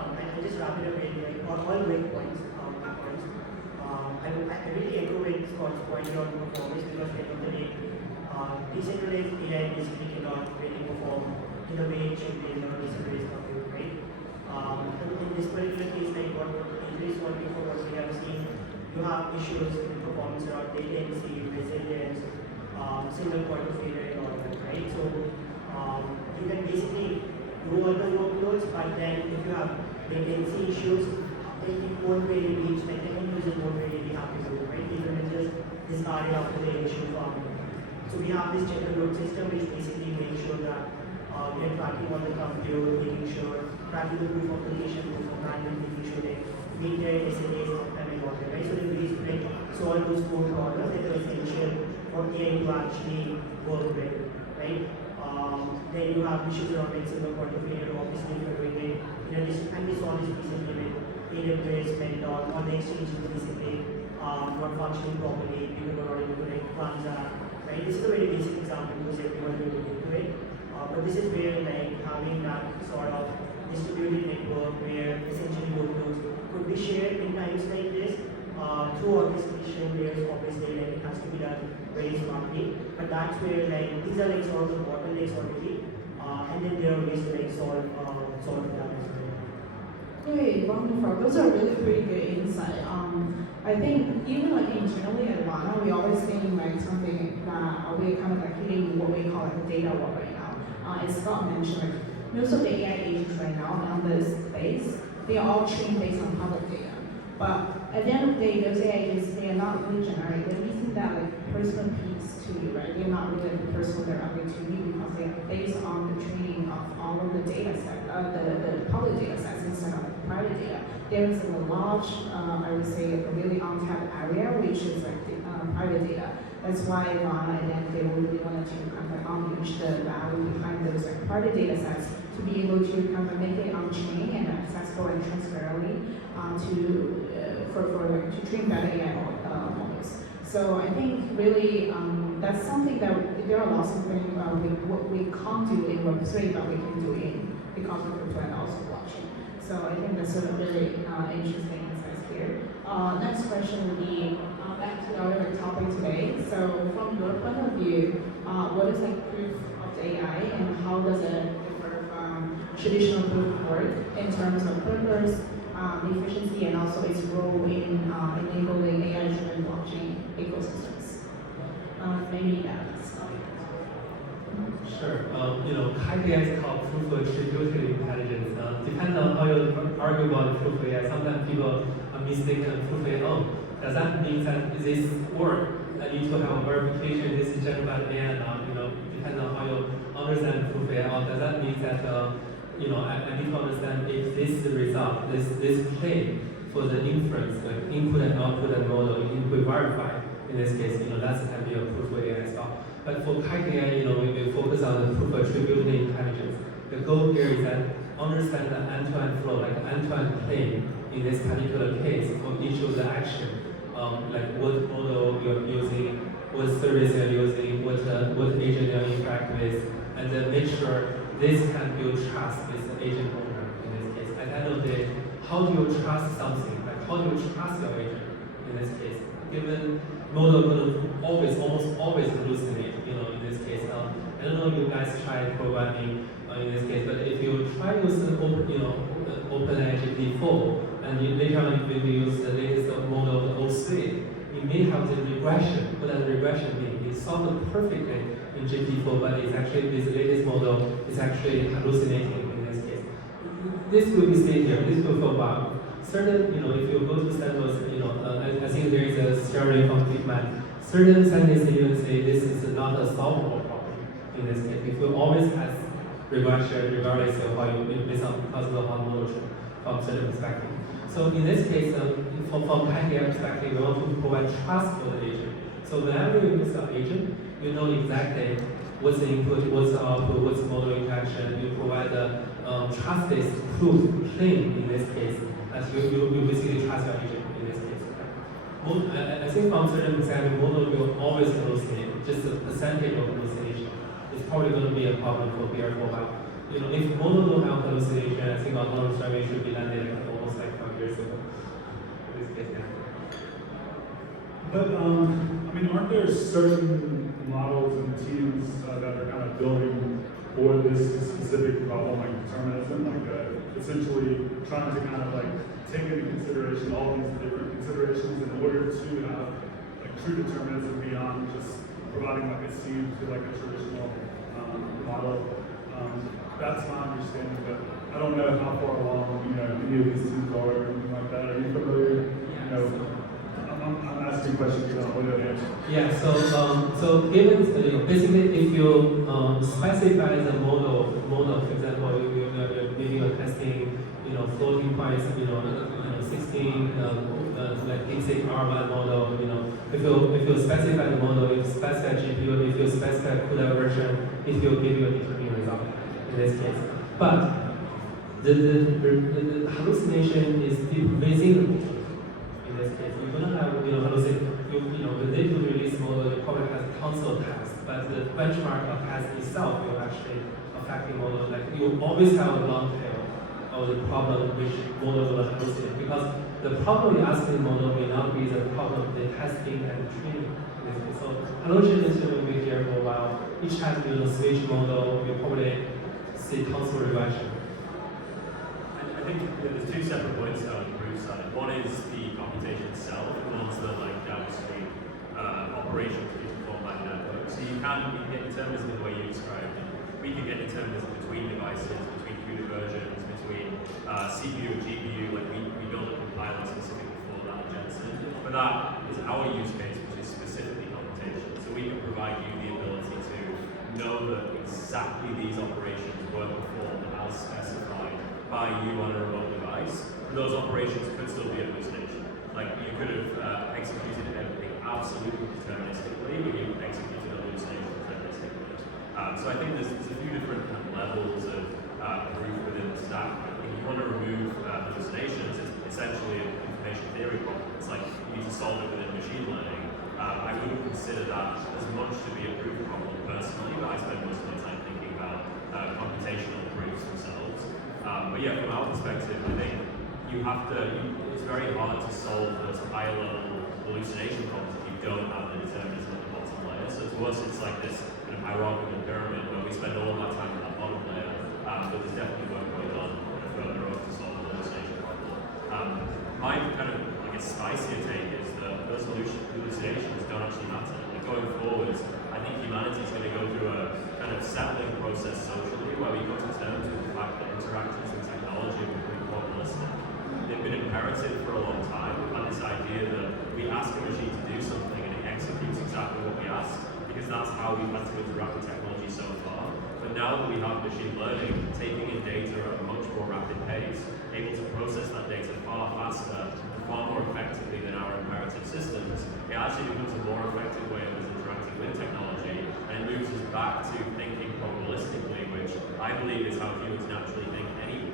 I just wrap it up with like all great points. I really echo with Scott's point on performance because at the end of the day, decentralized AI basically cannot really perform in the way it should be in a decentralized compute, right? In this particular case, like what Idris was before, what we have seen, you have issues in performance around latency, resilience, single point of failure and all that, right? So you can basically do all the workloads, but then if you have latency issues, then it won't really reach, like the end user won't really be happy with it, right? Even if just discard it after the initial farming. So we have this checkerboard system which basically makes sure that we are tracking all the compute, making sure, tracking the proof of application, proof of management, making sure they meet their SLAs sometime and all that, right? So they basically solve those core problems that are essential for AI to actually work with, right? Then you have issues around like single point of failure, obviously if you're doing it, and we saw this recently with AWS, Mentor, all the exchanges basically not functioning properly, people were not able to like transact, right? This is a very basic example because everyone will look into it. But this is where like having that sort of distributed network where essentially workloads could be shared in times like this through orchestration, where obviously like it has to be done very smartly. But that's where like these are like sort of the bottlenecks already, and then there are ways to like solve that as well. Great, wonderful. Those are really pretty good insight. I think even like internally at Vana, we always think like something that we're kind of like hitting what we call like a data wall right now. As Scott mentioned, like most of the AI agents right now on this space, they are all trained based on public data. But at the end of the day, those AI agents, they are not really generic. They're missing that like personal piece to you, right? They're not really like personal directly to you because they are based on the training of all of the data set, the public data sets instead of private data. There is a large, I would say, a really untapped area which is like private data. That's why Vana and then they really wanted to kind of like unleash the value behind those like private data sets to be able to kind of make it on-chain and accessible and transparently to train better AI models. So I think really that's something that there are lots of things we can't do in Web3, but we can do in because of crypto and also blockchain. So I think that's a really interesting insights here. Next question would be back to our topic today. So from your point of view, what is like proof of AI and how does it differ from traditional proof of work in terms of purpose, efficiency, and also its role in enabling AI-driven blockchain ecosystems? Maybe that's Sure. Kite AI is called Proof of Attributable Intelligence. Depending on how you argue about Proof of AI, sometimes people are mistaken Proof of AI. Oh, does that mean that this word I need to have a verification? This is generated by AI now. Depending on how you understand Proof of AI, or does that mean that I need to understand if this result, this claim for the inference, like input and output and model, you need to verify. In this case, that can be a Proof of AI as well. But for Kite AI, we focus on the proof of attributable intelligence. The goal here is that understand the end-to-end flow, like end-to-end claim in this particular case for each of the action, like what model you're using, what service you're using, what agent you're interact with, and then make sure this can build trust with the agent owner in this case. At the end of the day, how do you trust something? Like how do you trust your agent in this case? Given model will almost always hallucinate, in this case. I don't know if you guys try programming in this case, but if you try to use OpenAI GPT-4, and later on if you use the latest model, the O3, you may have the regression. What does regression mean? It solved perfectly in GPT-4, but it's actually, this latest model is actually hallucinating in this case. This will be stay here, this will for a while. Certain, if you go to Salesforce, I think there is a theory from DeepMind. Certain scientists even say this is not a solvable problem in this case. If you always have regression, regardless of how you based on because of the model from certain perspective. So in this case, from Kite AI perspective, we want to provide trust for the agent. So whenever you use an agent, you know exactly what's the input, what's the output, what's the model interaction. You provide the trusted proof claim in this case. As you basically trust your agent in this case. I think from certain perspective, model will always hallucinate. Just a percentage of hallucination. It's probably going to be a problem for here for a while. if model don't have hallucination, I think autonomous driving should be landed like almost like 5 years ago. In this case, yeah. But I mean, aren't there certain models and teams that are kind of building for this specific problem, like determinism, like essentially trying to kind of like take into consideration all these different considerations in order to have like true determinism beyond just providing like a seed to like a traditional model. That's my understanding, but I don't know how far along any of these teams are or anything like that. Are you familiar? I'm asking questions on what to answer. Yeah, so given, basically if you specify the model, for example, maybe you're testing, floating points, 16, like basic R1 model, if you specify the model, if you specify GPU, if you specify CUDA version, it will give you a determinate result in this case. But the hallucination is deep within in this case. You don't have, hallucination. The day to release model, you probably has console tasks, but the benchmark of task itself will actually affect the model. Like you always have a long tail of the problem which model will hallucinate, because the problem you ask the model may not be the problem of the testing and training. So hallucination will be here for a while. Each time you switch model, you probably see console regression. I think there's two separate points on the proof side. One is the computation itself, and one's the downstream operations to perform that network. So you can get determinism in the way you described it. We can get determinism between devices, between CUDA versions, between CPU and GPU, like we build a compiler specifically for that Jensen. But that is our use case, which is specifically computation. So we can provide you the ability to know that exactly these operations were performed as specified by you on a remote device. Those operations could still be a hallucination. Like you could have executed everything absolutely deterministically, but you executed a hallucination deterministically. So I think there's a few different kind of levels of proof within the stack. If you want to remove hallucinations, it's essentially an information theory problem. It's like you need to solve it within machine learning. I wouldn't consider that as much to be a proof problem personally, but I spend most of my time thinking about computational proofs themselves. But yeah, from our perspective, I think it's very hard to solve those higher level hallucination problems if you don't have the determinism at the bottom layer. So to us, it's like this kind of hierarchical pyramid where we spend all of our time at that bottom layer, but there's definitely work going on further up to solve the hallucination problem. My kind of, spicier take is that those hallucinations don't actually matter. Like going forwards, I think humanity is going to go through a kind of settling process socially where we come to terms with the fact that interactions with technology will be probabilistic. They've been imperative for a long time. We've had this idea that we ask a machine to do something and it executes exactly what we ask, because that's how we've had to interact with technology so far. But now that we have machine learning, taking in data at a much more rapid pace, able to process that data far faster and far more effectively than our imperative systems, it actually becomes a more effective way of us interacting with technology, and it moves us back to thinking probabilistically, which I believe is how humans naturally think anyway.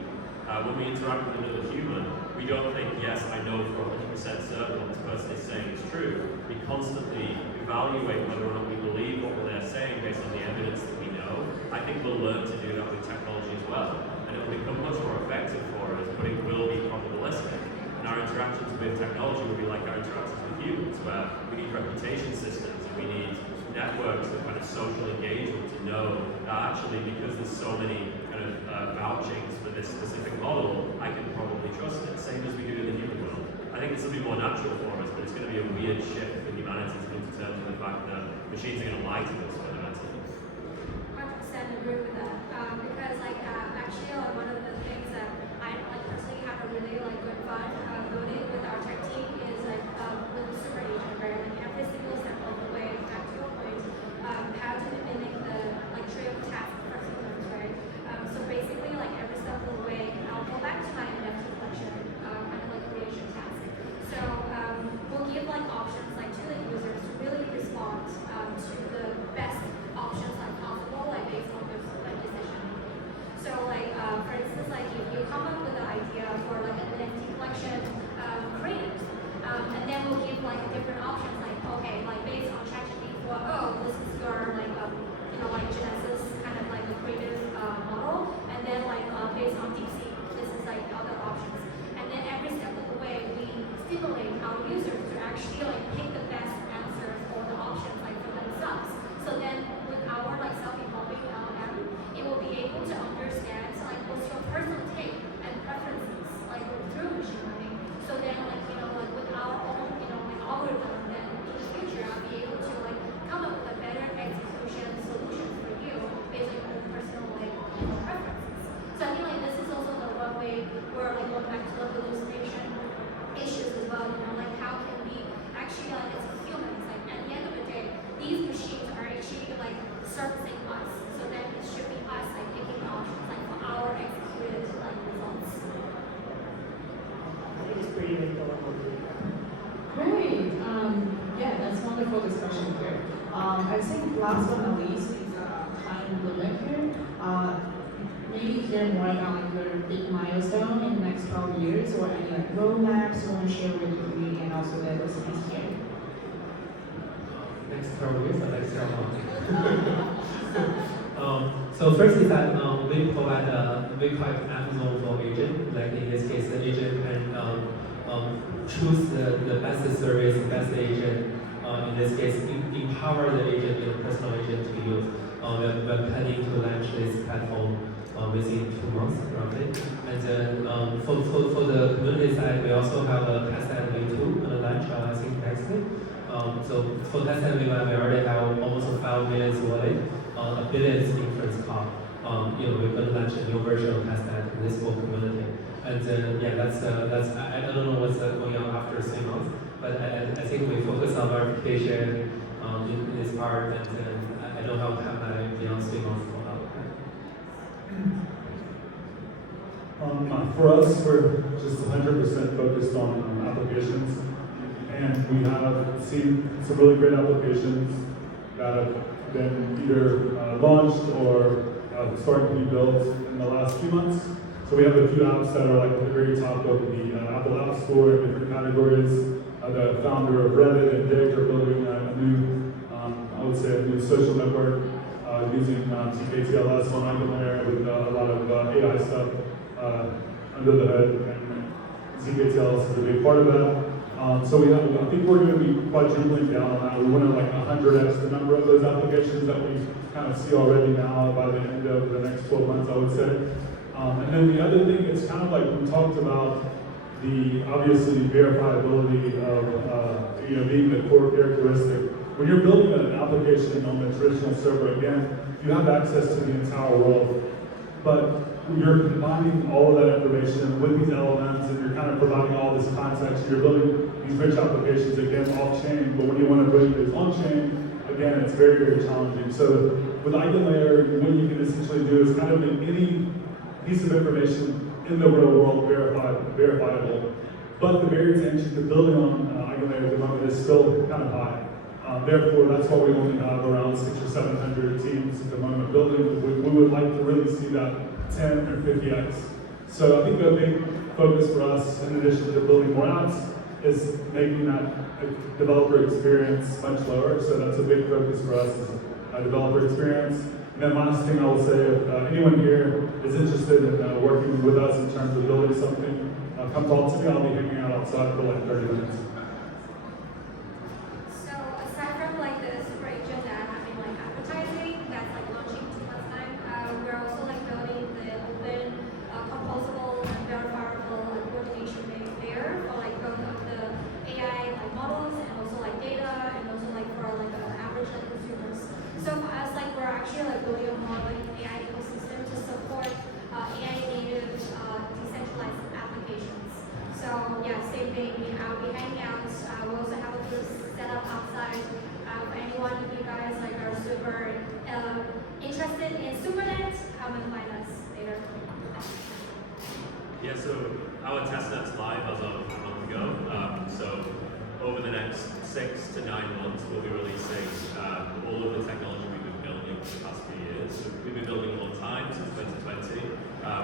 When we interact with another human, we don't think, yes, I know for 100% certain what this person is saying is true. We constantly evaluate whether or not we believe what they're saying based on the evidence that we know. I think we'll learn to do that with technology as well. And it will become much more effective for us, but it will be probabilistic. And our interactions with technology will be like our interactions with humans, where we need reputation systems, and we need networks of kind of social engagement to know that actually, because there's so many kind of vouchings for this specific model, I can probably trust it, same as we do in the human world. I think this will be more natural for us, but it's going to be a weird shift for humanity to come to terms with the fact that machines are going to lie to us fundamentally. 100% agree with that. Because actually one of the things that I personally have a really good fun building with our tech team is with the super agent, right? Like every single step of the way, back to your point, how do we mimic the tree of tasks for systems, right? So basically every step of the way, I'll go back to my NFT collection, creation task. So we'll give options to the users to really respond to the best options possible, based on their decision. So for instance, if you come up with an idea for an NFT collection, create it. And then we'll give different options, okay, based on ChatGPT, this is your Genesis kind of a creative model, and I think last but not least is time limit here. Maybe hear more about like your big milestone in the next 12 years or any like roadmaps you want to share with the community and also the listeners here. Next 12 years or next 12 months? So first is that we provide we call it Amazon for agent. Like in this case, the agent can choose the best service, best agent. In this case, empower the agent, personal agent to use. We're planning to launch this platform within 2 months, roughly. And then for the community side, we also have a testnet V2 going to launch, I think, next week. So for testnet V1, we already have almost 5 million wallet, a billion inference car. We're going to launch a new version of testnet in this whole community. And that's I don't know what's going on after 3 months, but I think we focus on verification in this part, and I don't have timeline beyond 3 months for now. For us, we're just 100% focused on applications, and we have seen some really great applications that have been either launched or starting to be built in the last few months. So we have a few apps that are like at the very top of the Apple App Store in different categories. The founder of Reddit and Dick are building a new, I would say, a new social network using TKTLS on Aileen with a lot of AI stuff under the hood, and TKTLS is a big part of that. So I think we're going to be quadrupling down on that. We want to like 100x the number of those applications that we kind of see already now by the end of the next 12 months, I would say. And then the other thing is kind of like we talked about the obviously verifiability of being the core characteristic. When you're building an application on the traditional server, again, you have access to the entire world, but you're combining all of that information with these LLMs, and you're kind of providing all this context. You're building these rich applications, again, off-chain, but when you want to bring things on-chain, again, it's very, very challenging. So with EigenLayer, what you can essentially do is kind of make any piece of information in the real world verifiable. But the barrier to entry to building on EigenLayer at the moment is still kind of high. Therefore, that's why we only have around 600 or 700 teams at the moment building. We would like to really see that 10 or 50x. So I think a big focus for us, in addition to building more apps, is making that developer experience much lower. So that's a big focus for us, is a developer experience. And then last thing I will say, if anyone here is interested in working with us in terms of building something, come talk to me. I'll be hanging out outside for like 30 minutes. So aside from like the super agent that having like advertising that's like launching 2 months time, we're also like building the open, composable and verifiable coordination layer for like both of the AI like models and also like data and also like for like average like consumers. So for us, like we're actually like building a more like AI ecosystem to support AI native decentralized applications. So yeah, same thing. I'll be hanging out. We also have a booth set up outside. For anyone of you guys like are super interested in SuperNet, come and find us later. Yeah, so our testnet's live as of a month ago. So over the next 6 to 9 months, we'll be releasing all of the technology we've been building for the past few years. So we've been building all the time since 2020.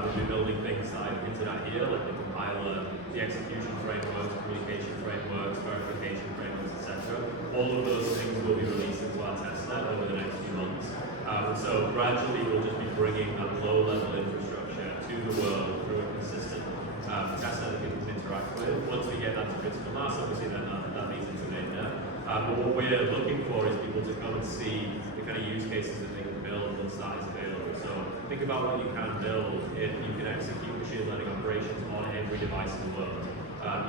We've been building things that I've hinted at here, like the compiler, the execution frameworks, communication frameworks, verification frameworks, etc. All of those things will be released into our testnet over the next few months. So gradually we'll just be bringing that low-level infrastructure to the world through a consistent testnet that people can interact with. Once we get that to critical mass, obviously then that leads into mainnet. But what we're looking for is people to come and see the kind of use cases that they can build once that is available. So think about what you can build if you can execute machine learning operations on every device in the world.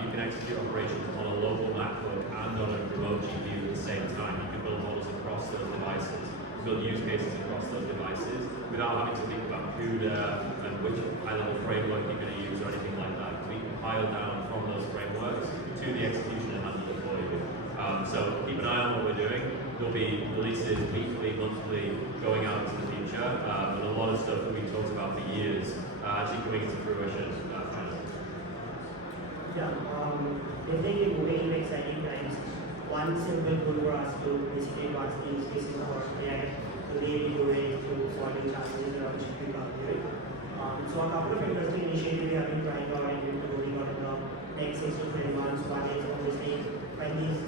You can execute operations on a local MacBook and on a remote GPU at the same time. You can build models across those devices, build use cases across those devices without having to think about CUDA and which high-level framework you're going to use or anything like that. We compile down from those frameworks to the execution and handle it for you. So keep an eye on what we're doing. There'll be releases weekly, monthly, going out into the future, and a lot of stuff that we've talked about for years actually coming into fruition finally. Yeah, definitely moving into exciting times. one simple tool for us to basically advance the use cases for AI, the way we do it to solving challenges around GPU calculate. So a couple of interesting initiatives we have been trying out and we'll be rolling out in the next 6 to 12 months. One is obviously when these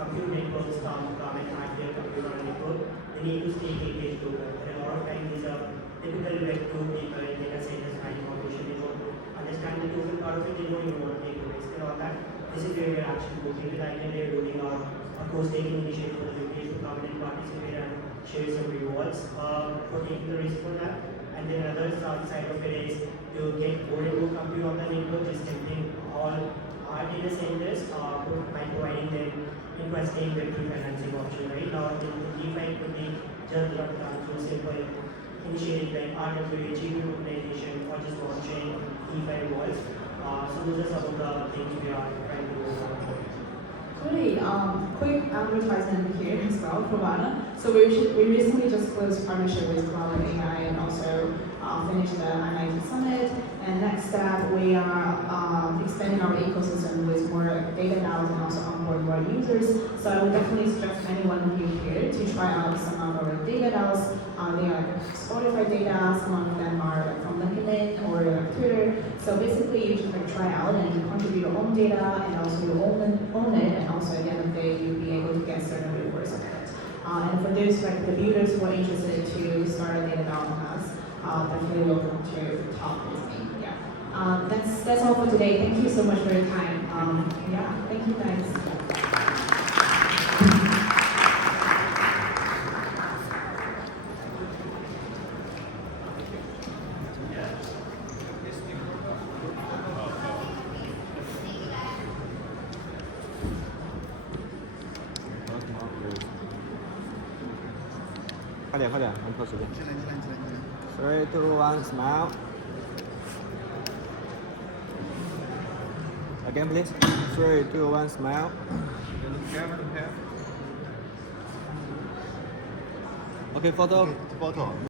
compute networks come and add their compute on a network, they need to stay engaged to it. And a lot of times these are typical Web 2 people in data centers and information. They don't understand the total part of it, they don't even want to take the risk and all that. This is where we're actually working with Aileen. They're rolling out a course-taking initiative for the victims to come in and participate and share some rewards for taking the risk for that. And then another side of it is to get more and more compute on the network, just tempting all our data centers by providing them interesting Web3 financing option. Right now, in DeFi, it could be just through simple initiatives like RWA, GPU tokenization, or just launching DeFi walls. So those are some of the things we are trying to do. Really, quick advertisement here as well for Vana. So we recently just closed partnership with Cloud AI and also finished the MIT Summit. And next step, we are expanding our ecosystem with more data DAOs and also onboard more users. So I would definitely suggest anyone of you here to try out some of our data DAOs. They are Spotify data, some of them are from LinkedIn or Twitter. So basically, you just try out and you contribute your own data, and also you own it, and also at the end of the day, you'll be able to get certain rewards of it. And for those like the builders who are interested to start a data DAO on us, definitely welcome to talk with me. Yeah. That's all for today. Thank you so much for your time. Yeah. Thank you guys.快点，很拖时间。3, 2, 1, smile. Again, please. 3, 2, 1, smile. Okay, photo.